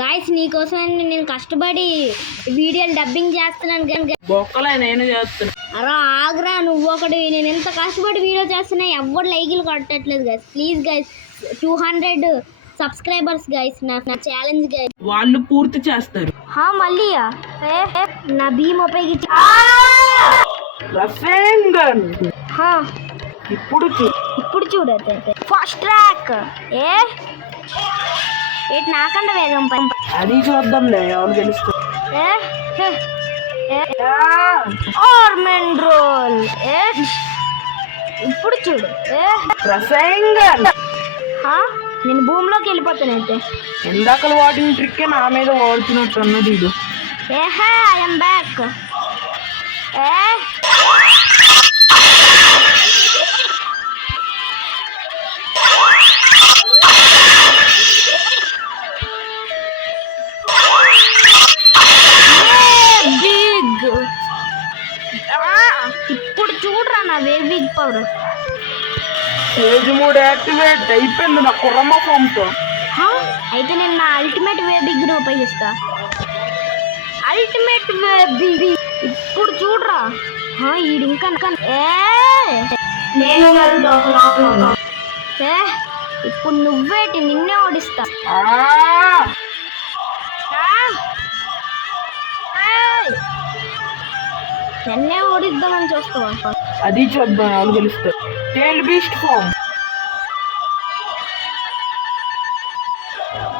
Guys నీకోసం నేను కష్టపడి వీడియోలు డబ్బింగ్ చేస్తున్నాను. బొక్కలే నేను చేస్తున్నా. అరా ఆగ్రా నువ్వు ఒకటి. నేను ఎంత కష్టపడి వీడియో చేస్తున్నా ఎవరు లైకులు కొట్టట్లేదు guys. Please guys 200 subscribers guys. నా ఛాలెంజ్ గైస్. వాళ్ళు పూర్తి చేస్తారు. మళ్ళీ నా భీమ్ ఉపయోగించి ఇప్పుడు చూడైతే ఫస్ట్ ట్రాక్ ఏంటి నాకన్నా వేగం పని. అది చూద్దాంలే ఎవరు గెలుస్తారు. ఆర్మెండ్ రోల్ ఇప్పుడు చూడు. నేను భూమిలోకి వెళ్ళిపోతానైతే. ఇందాక వాడిన ట్రిక్ నా మీద వాడుతున్నట్టు అన్నది ఇది. I'm back. ఇప్పుడు చూడరా నా big power. Age mode activate అయిపోయింది నా కుర్రమ్మ ఫామ్ తో. అయితే నేను నా అల్టిమేట్ వే బిగ్ ని ఉపయోగిస్తా. అల్టిమేట్ వే బిగ్ ఇప్పుడు చూడరా. ఈడు ఇంకా ఇప్పుడు నువ్వేటి నిన్నే ఓడిస్తా. నన్నే ఓడిద్దామని చూస్తావా? అది చూద్దాం వాళ్ళు గెలుస్తారు. టేల్ బీస్ట్ ఫామ్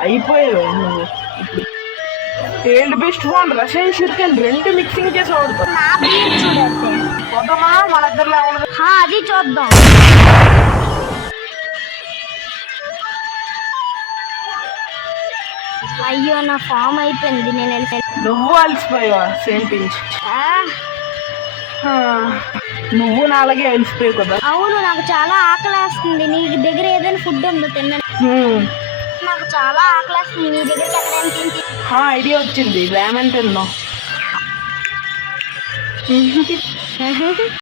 అయిపోయావు నువ్వు. టేల్ బీస్ట్ ఫామ్ రష్యన్ షుర్కెన్ రెండు మిక్సింగ్ చేసి ఆడుతావు. చూద్దామా మన ఇద్దరు అది చూద్దాం. అయ్యో నా ఫామ్ అయిపోయింది. నేను నువ్వు అలసిపోయావా? Same pinch. నువ్వు నాలాగే అలసిపోయావు కదా. అవును నాకు చాలా ఆకలేస్తుంది. నీ దగ్గర ఏదైనా ఫుడ్ ఉందో తిన్నా. నాకు చాలా ఆకలేస్తుంది. నీ దగ్గర ఎక్కడైనా తింటే ఐడియా వచ్చింది. లెమన్ తిన్నావు.